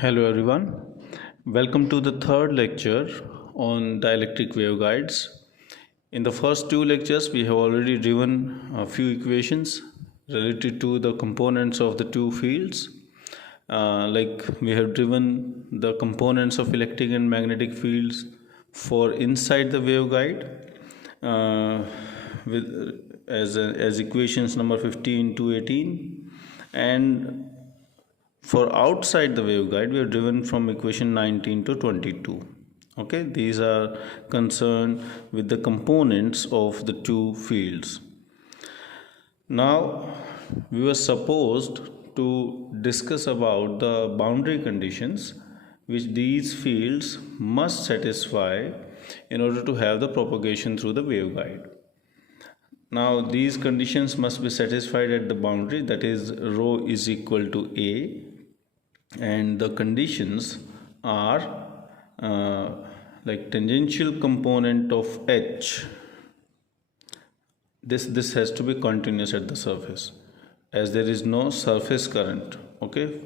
Hello everyone. Welcome to the third lecture on dielectric waveguides. In the first two lectures, we have already driven a few equations related to the components of the two fields. Like we have driven the components of electric and magnetic fields for inside the waveguide with as equations number 15 to 18, and for outside the waveguide, we have driven from equation 19 to 22. Okay, these are concerned with the components of the two fields. Now, we were supposed to discuss about the boundary conditions which these fields must satisfy in order to have the propagation through the waveguide. Now, these conditions must be satisfied at the boundary, that is rho is equal to A, and the conditions are like tangential component of H. This has to be continuous at the surface, as there is no surface current. Okay,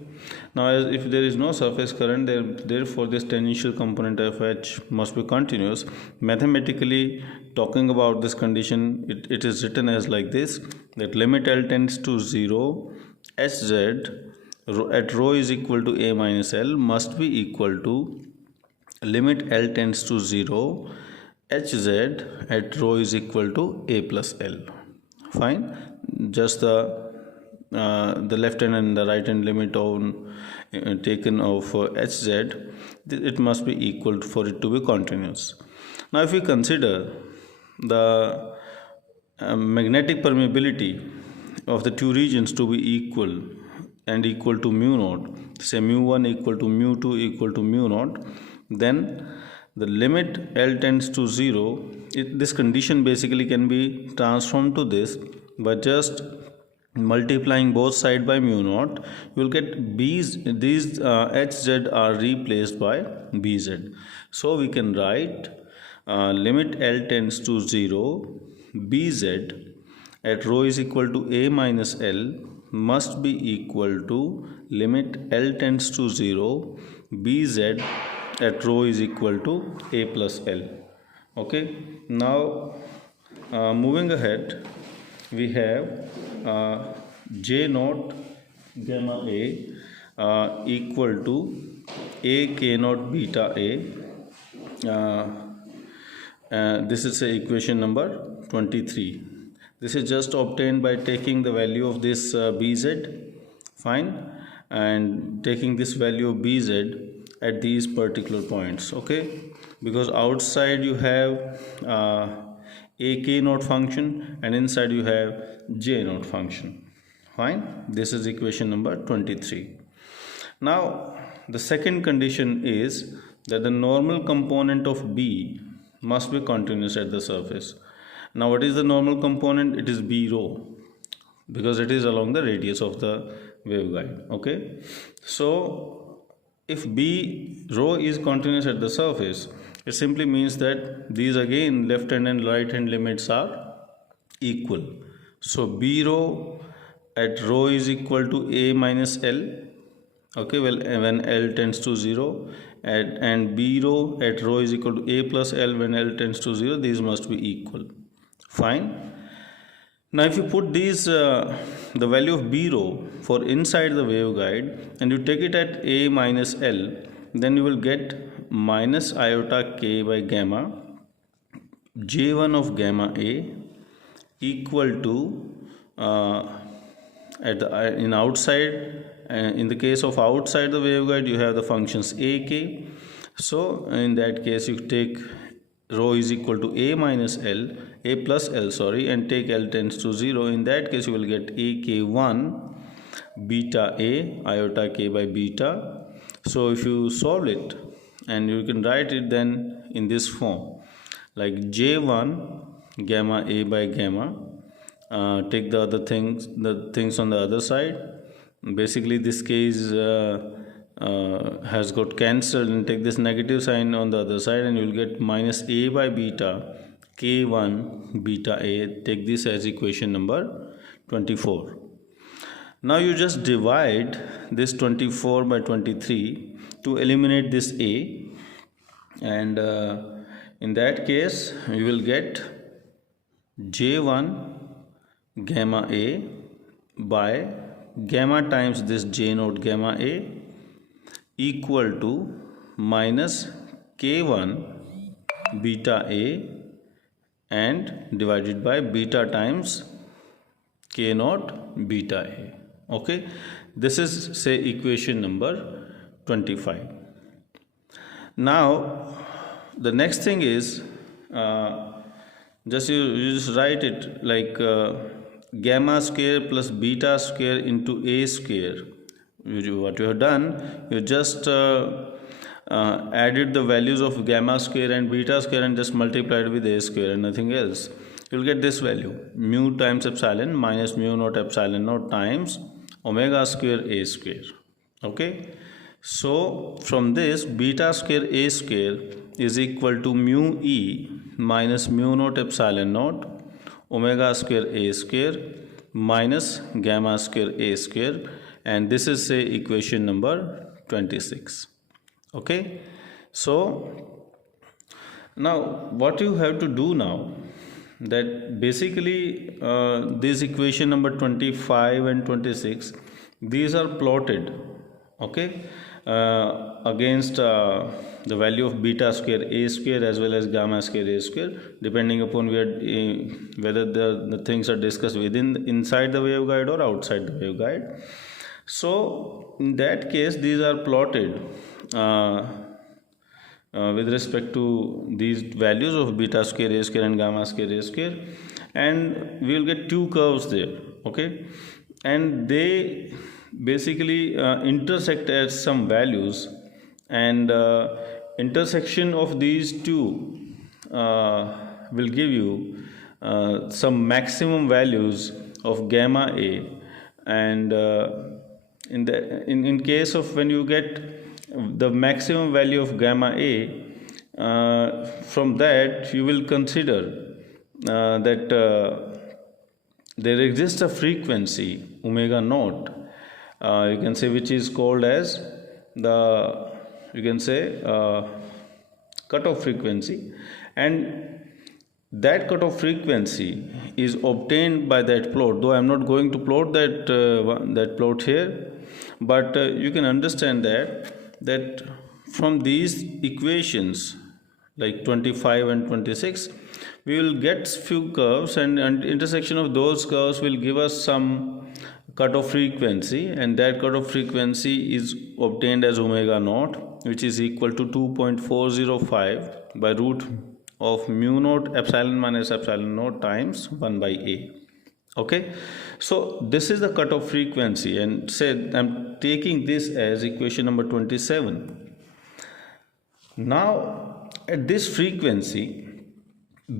now if there is no surface current, therefore this tangential component of H must be continuous. Mathematically talking about this condition, it is written as like this, that limit L tends to 0, Hz at rho is equal to A minus L must be equal to limit L tends to 0, Hz at rho is equal to A plus L. Fine, just the left hand and the right hand limit on taken of Hz, it must be equal for it to be continuous. Now if we consider the magnetic permeability of the two regions to be equal and equal to mu naught, say mu1 equal to mu2 equal to mu naught, then the limit L tends to 0, this condition basically can be transformed to this by just multiplying both sides by mu naught. You will get these Hz are replaced by Bz. So we can write limit L tends to 0, Bz at rho is equal to A minus L must be equal to limit L tends to 0, Bz at rho is equal to A plus L. Okay, now moving ahead, we have J naught gamma A equal to A k naught beta A. This is equation number 23. This is just obtained by taking the value of this Bz, fine, and taking this value of Bz at these particular points. Okay, because outside you have A k naught function and inside you have J naught function. Fine, this is equation number 23. Now the second condition is that the normal component of B must be continuous at the surface. Now what is the normal component? It is B rho, because it is along the radius of the waveguide. Okay, so if B rho is continuous at the surface, it simply means that these again left hand and right hand limits are equal. So B rho at rho is equal to A minus L. Okay, well, when L tends to 0, and B rho at rho is equal to A plus L when L tends to 0, these must be equal. Fine. Now if you put these the value of B rho for inside the waveguide and you take it at A minus L, then you will get minus iota k by gamma J1 of gamma A equal to in outside, in the case of outside the waveguide, you have the functions A k. So in that case you take rho is equal to A minus L, A plus L, sorry, and take L tends to 0. In that case you will get AK1 beta A iota k by beta. So if you solve it, and you can write it then in this form, like J1 gamma A by gamma, take the other things on the other side. Basically this case has got cancelled, and take this negative sign on the other side and you will get minus A by beta K1 beta A. Take this as equation number 24. Now you just divide this 24 by 23 to eliminate this a, and in that case you will get J1 gamma A by gamma times this J naught gamma A equal to minus K1 beta A and divided by beta times K naught beta A. Okay, this is say equation number 25. Now the next thing is you just write it like gamma square plus beta square into a square. What you have done, you just added the values of gamma square and beta square and just multiplied with a square and nothing else. You will get this value, mu times epsilon minus mu naught epsilon naught times omega square a square. Okay, so from this beta square a square is equal to mu e minus mu naught epsilon naught omega square a square minus gamma square a square, and this is say equation number 26. Okay, so now what you have to do now, that basically this equation number 25 and 26, these are plotted, okay, against the value of beta square a square as well as gamma square a square, depending upon whether the things are discussed inside the waveguide or outside the waveguide. So in that case these are plotted with respect to these values of beta square a square and gamma square a square, and we will get two curves there. Okay, and they basically intersect at some values, and intersection of these two will give you some maximum values of gamma a, and in case of when you get the maximum value of gamma a, from that you will consider that there exists a frequency omega naught, you can say, which is called as the, you can say, cutoff frequency, and that cutoff frequency is obtained by that plot. Though I am not going to plot that plot here, but you can understand that from these equations like 25 and 26 we will get few curves, and intersection of those curves will give us some cutoff frequency, and that cutoff frequency is obtained as omega naught, which is equal to 2.405 by root of mu naught epsilon minus epsilon naught times 1 by a. Okay, so this is the cutoff frequency, and say I'm taking this as equation number 27. Now at this frequency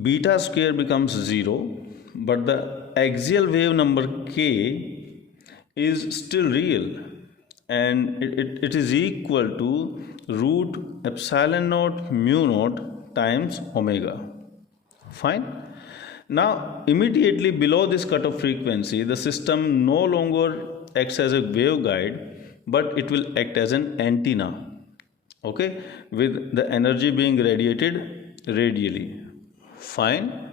beta square becomes 0, but the axial wave number k is still real, and it is equal to root epsilon naught mu naught times omega. Fine. Now immediately below this cutoff frequency the system no longer acts as a waveguide, but it will act as an antenna, okay, with the energy being radiated radially. Fine.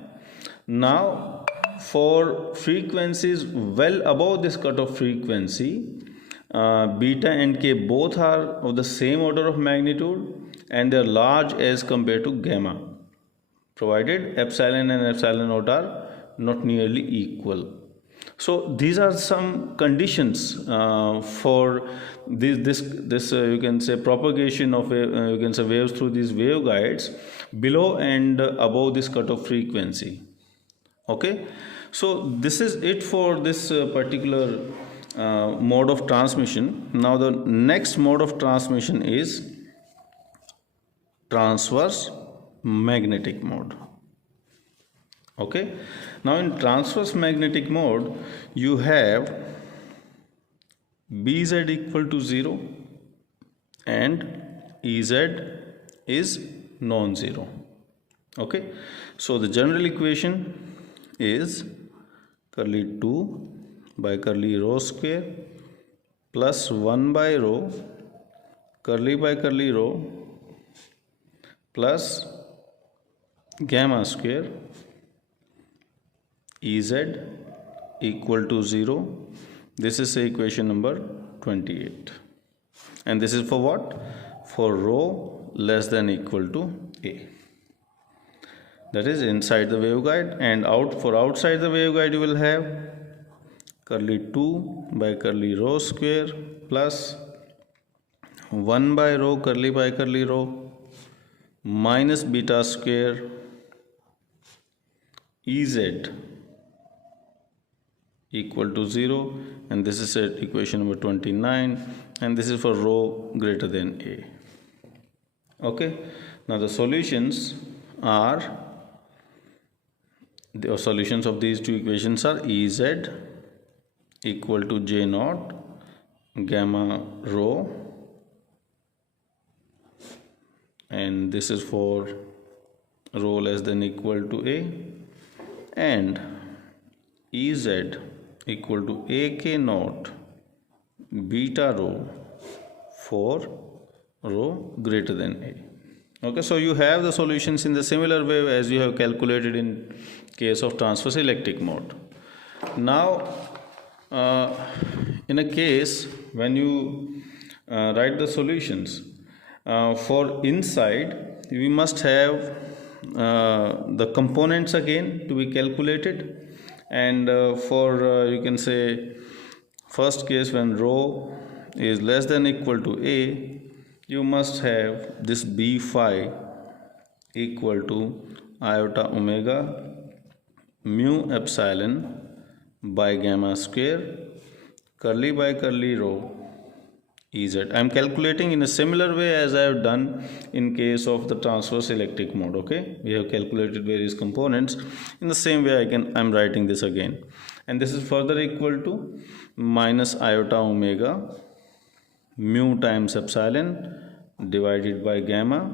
Now for frequencies well above this cutoff frequency, beta and k both are of the same order of magnitude, and they are large as compared to gamma, provided epsilon and epsilon naught are not nearly equal. So these are some conditions for this you can say propagation of you can say waves through these waveguides below and above this cutoff frequency. Okay, so this is it for this particular mode of transmission. Now the next mode of transmission is transverse magnetic mode. Okay, now in transverse magnetic mode you have Bz equal to 0 and Ez is non-zero. Okay, so the general equation is curly 2 by curly rho square plus 1 by rho curly by curly rho plus gamma square Ez equal to 0. This is equation number 28. And this is for what? For rho less than equal to A. That is inside the waveguide, and for outside the waveguide you will have curly 2 by curly rho square plus 1 by rho curly by curly rho minus beta square Ez equal to 0, and this is equation number 29, and this is for rho greater than A. Okay, now the solutions of these two equations are Ez equal to J naught gamma rho, and this is for rho less than equal to A, and Ez equal to AK naught beta rho for rho greater than A. Okay, so you have the solutions in the similar way as you have calculated in case of transverse electric mode. Now in a case when you write the solutions for inside, we must have the components again to be calculated, and for you can say first case when rho is less than equal to A, you must have this B phi equal to iota omega mu epsilon by gamma square curly by curly rho Ez. I am calculating in a similar way as I have done in case of the transverse electric mode. Okay, we have calculated various components. In the same way I am writing this again, and this is further equal to minus iota omega mu times epsilon divided by gamma,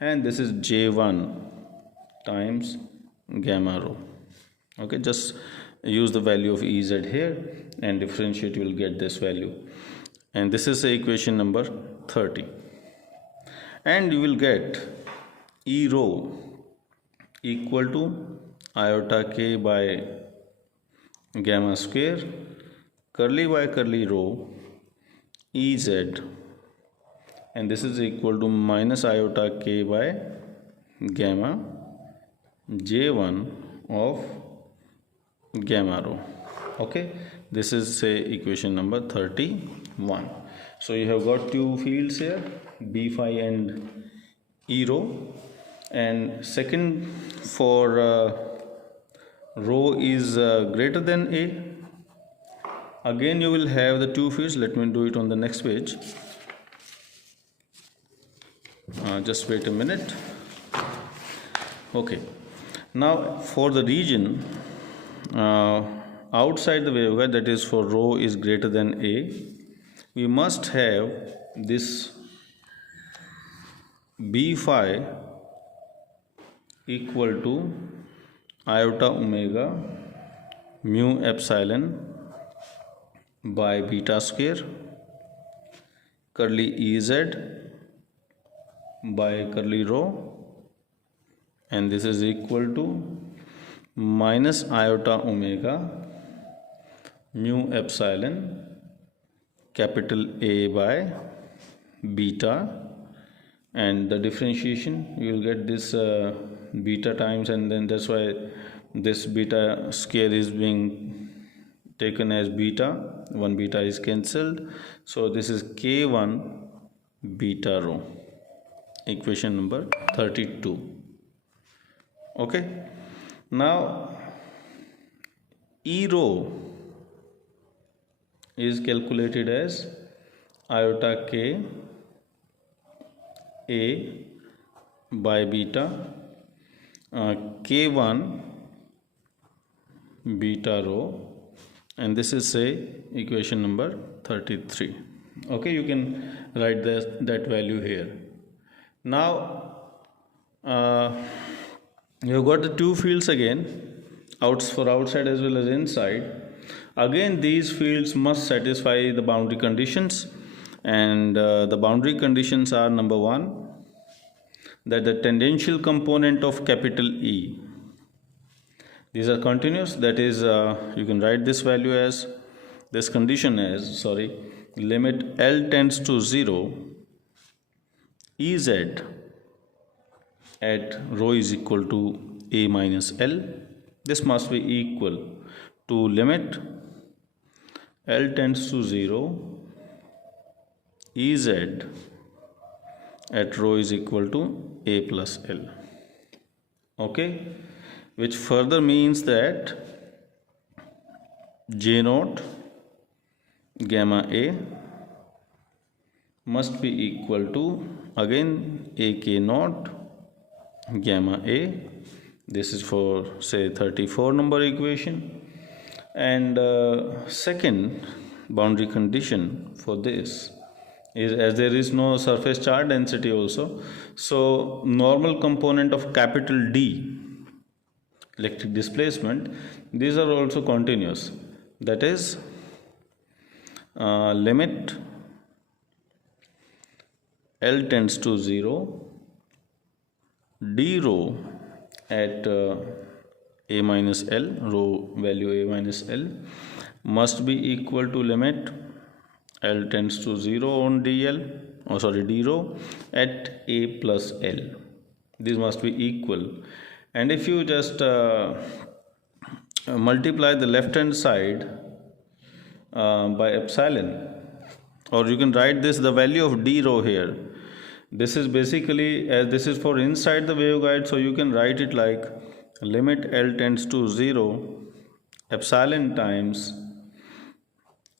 and this is J1 times gamma rho. Okay, just use the value of Ez here and differentiate, you will get this value, and this is equation number 30, and you will get E rho equal to iota k by gamma square curly by curly rho Ez, and this is equal to minus iota k by gamma J1 of gamma rho. Okay, this is say equation number 31. So you have got two fields here, B phi and E rho, and second for rho is greater than A. Again you will have the two fields. Let me do it on the next page. Just wait a minute. Okay, now for the region outside the waveguide, that is for rho is greater than A, we must have this B phi equal to iota omega mu epsilon by beta square curly Ez by curly rho, and this is equal to minus iota omega mu epsilon capital A by beta, and the differentiation you will get this beta times, and then that's why this beta square is being taken as beta, one beta is cancelled, so this is K1 beta rho, equation number 32. Okay, now E rho is calculated as iota k A by beta K1 beta rho, and this is say equation number 33. Okay, you can write that value here. Now you have got the two fields again, for outside as well as inside. Again, these fields must satisfy the boundary conditions, and the boundary conditions are: number one, that the tangential component of capital E, these are continuous, that is, you can write this value as, this condition as, sorry, limit L tends to 0, Ez at rho is equal to A minus L. This must be equal to limit L tends to 0, Ez at rho is equal to A plus L. Okay, which further means that J naught gamma A must be equal to, again, AK naught gamma A. This is for, say, 34 number equation. And second boundary condition for this is, as there is no surface charge density also, so normal component of capital D, electric displacement, these are also continuous. That is, limit L tends to 0, d rho at A minus L, rho value A minus L, must be equal to limit L tends to 0 on d rho at A plus L. These must be equal. And if you just multiply the left hand side by epsilon, or you can write this, the value of d rho here, this is basically, as this is for inside the waveguide, so you can write it like limit L tends to 0 epsilon times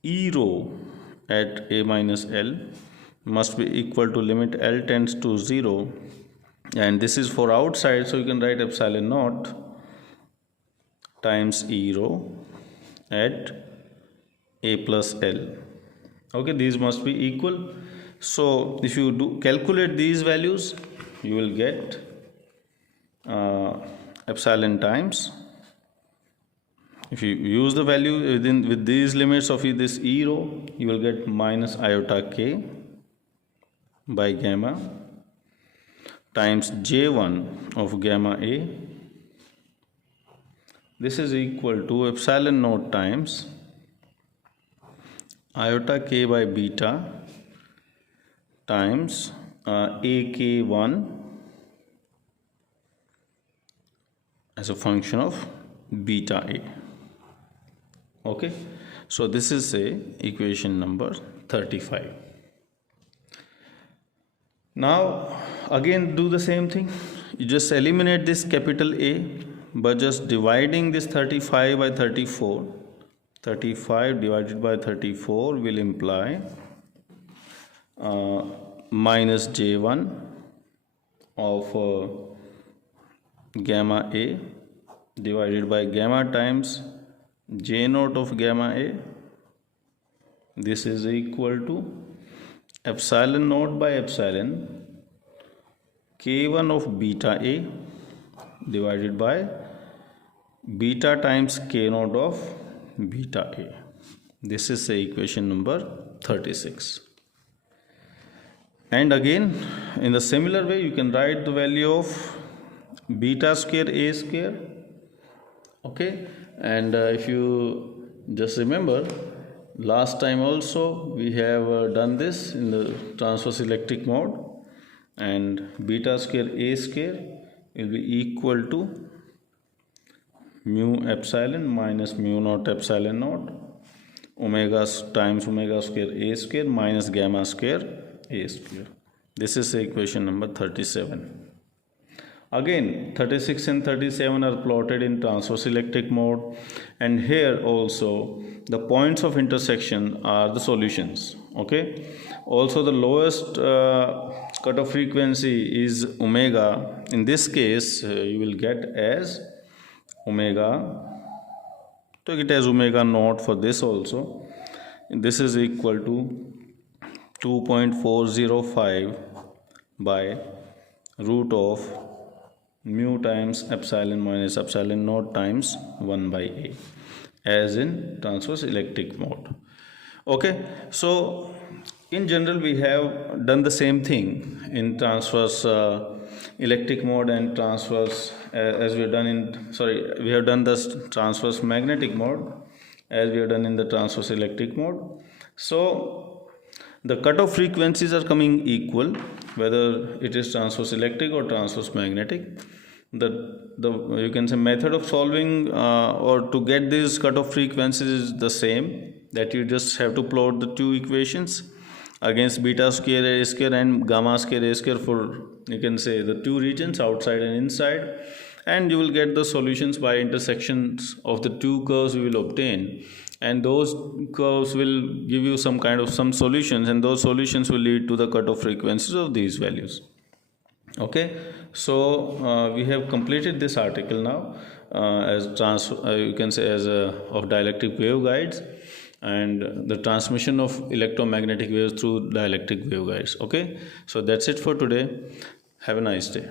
E rho at A minus L must be equal to limit L tends to 0, and this is for outside, so you can write epsilon naught times E rho at A plus L. Okay, these must be equal. So if you do calculate these values, you will get epsilon times, if you use the value with these limits of this E rho, you will get minus iota k by gamma times J1 of gamma A. This is equal to epsilon naught times iota k by beta times AK1 as a function of beta A. Okay, so this is equation number 35. Now again do the same thing. You just eliminate this capital A by just dividing this 35 by 34. 35 divided by 34 will imply minus J1 of gamma A divided by gamma times J naught of gamma A. This is equal to epsilon naught by epsilon K1 of beta A divided by beta times K naught of beta A. This is equation number 36. And again, in the similar way, you can write the value of beta square A square. Okay, and if you just remember, last time also we have done this in the transverse electric mode, and beta square A square will be equal to mu epsilon minus mu naught epsilon naught omega times omega square A square minus gamma square A square. This is equation number 37. Again, 36 and 37 are plotted in transverse electric mode, and here also the points of intersection are the solutions. Okay, also the lowest cutoff frequency is omega. In this case, you will get as omega, take it as omega naught for this also. This is equal to 2.405 by root of mu times epsilon minus epsilon naught times 1 by A. as in transverse electric mode. Okay, so in general we have done the same thing in transverse electric mode and transverse as we have done in, sorry, we have done this transverse magnetic mode as we have done in the transverse electric mode. So the cutoff frequencies are coming equal whether it is transverse electric or transverse magnetic. The you can say method of solving or to get these cutoff frequencies is the same, that you just have to plot the two equations against beta square a square and gamma square a square for, you can say, the two regions outside and inside, and you will get the solutions by intersections of the two curves we will obtain, and those curves will give you some kind of some solutions, and those solutions will lead to the cutoff frequencies of these values. Okay, so we have completed this article now as you can say as of dielectric waveguides and the transmission of electromagnetic waves through dielectric waveguides. Okay, so that's it for today. Have a nice day.